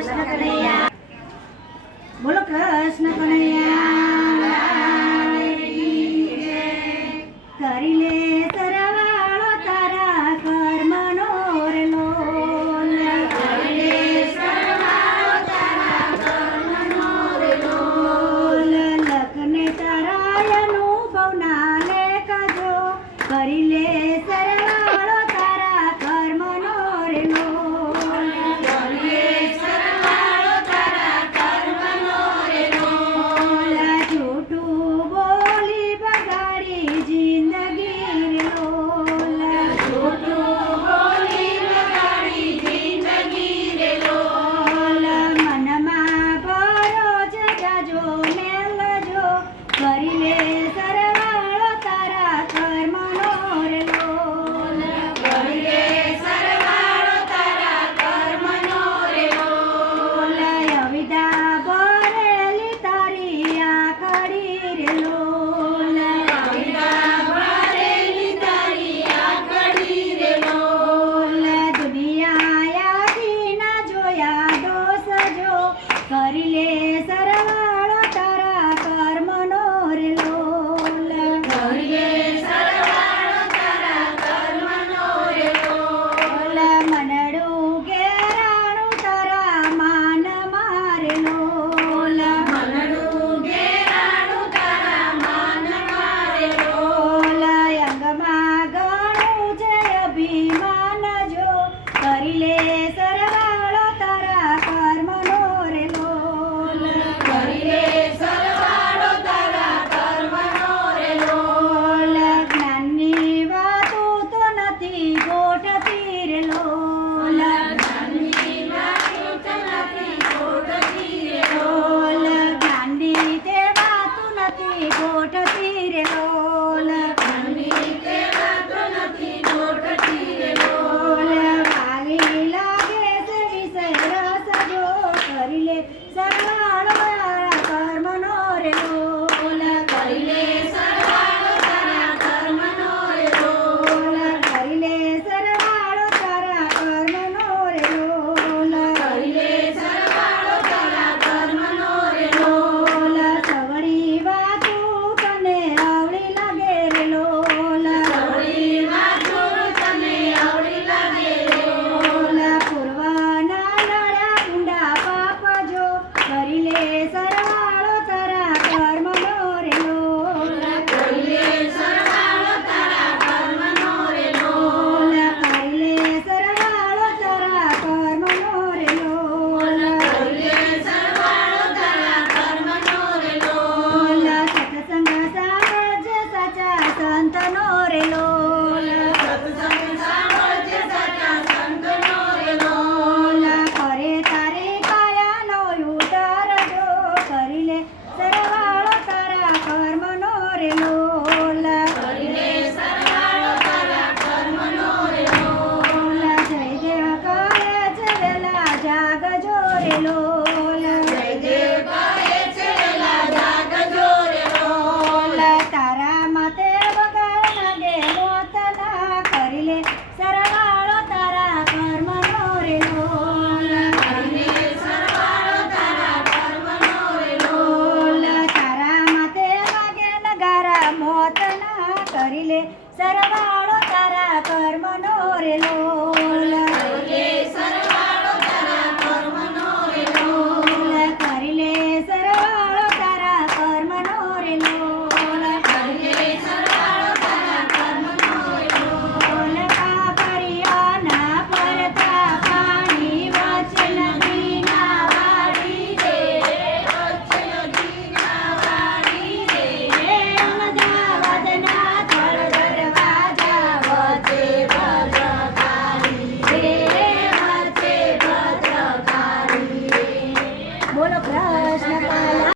કૃષ્ણ કનૈયા બોલો કૃષ્ણ કનૈયા કરી લે સરવાળો તારા કર્મનો રે લોલ કરી લે સરવાળો તારા કર્મનો રે લોલ લખને તારા અનુભવના લે કજો કરી લે સરવાળો તારા કર્મનો રે લોલ કરી લે સરવાળો તારા કર્મનો રે લોલ જૂઠું બોલી બગાડી જિંદગી રે લોલ જૂઠું બોલી બગાડી જિંદગી રે લોલ મનમાં ભરો જગાજો ને લજો કરી લે સરવાળો તારા કર્મનો રે લોલ કરી લે સરવાળો તારા કર્મનો રે લોલ અવિદા ભરેલી તારી આખડી રે લોલ અવિદા ભરેલી તારી આખડી રે લોલ દુનિયાથી ના જોયા દોષ જો કરી લે સરવાળો તારા કર્મનો રે લોલ કરી લે સરવાળો તારા કર્મનો રે લોલ મનડું ઘેરાણું તારા માન મારે લોલ મનડું ઘેરાણું તારા માન મારે લોલ અંગમાં ઘણું છે અભિમાન જો કરી લે સરવાળો તારા કર્મનો રે લોલ કરી લે સરવાળો તારા કર્મનો રે લોલ જ્ઞાનની વાતો તો નથી ગોઠતી રે લોલ જ્ઞાનની વાતો તો નથી ગોઠતી રે લોલ જ્ઞાનની તે વાતો નથી ગોઠતી રે લોલ જ્ઞાનની તે વાતો નથી ગોઠતી રે લોલ વાલી લાગે છે વિષય રસ જો કરી લે સરવાળો તારા કર્મનો રે લોલ કરી લે સરવાળો તારા કર્મનો રે લોલ કરી લે સરવાળો તારા કર્મનો રે લોલ કરી લે સરવાળો તારા કર્મનો રે લોલ સવળી વાતો તને આવડી લાગે રે લોલ સવળી વાતો તને આવડી લાગે રે લોલ પૂર્વના નળ્યા ઊંડા પાપ જો કરી લે સરવાળો તારા કર્મનો રે લોલ કરી લે સરવાળો તારા કર્મનો રે લોલ કરી લે સરવાળો તારા કર્મનો રે લોલ કરી લે સરવાળો તારા કર્મનો રે લોલ સત્સંગ સાંભળજે સાચા સંતનો રે લોલ સત્સંગ સાંભળજે સાચા સંતનો રે લોલ કરે તારી કાયાનો ઉતાર જો કરી લે સરવાળો તારા કર્મનો રે લોલ કરી લે સરવાળો તારા કર્મનો રે લોલ જય દેવ કરે છે વેલા જાગજો રે લોલ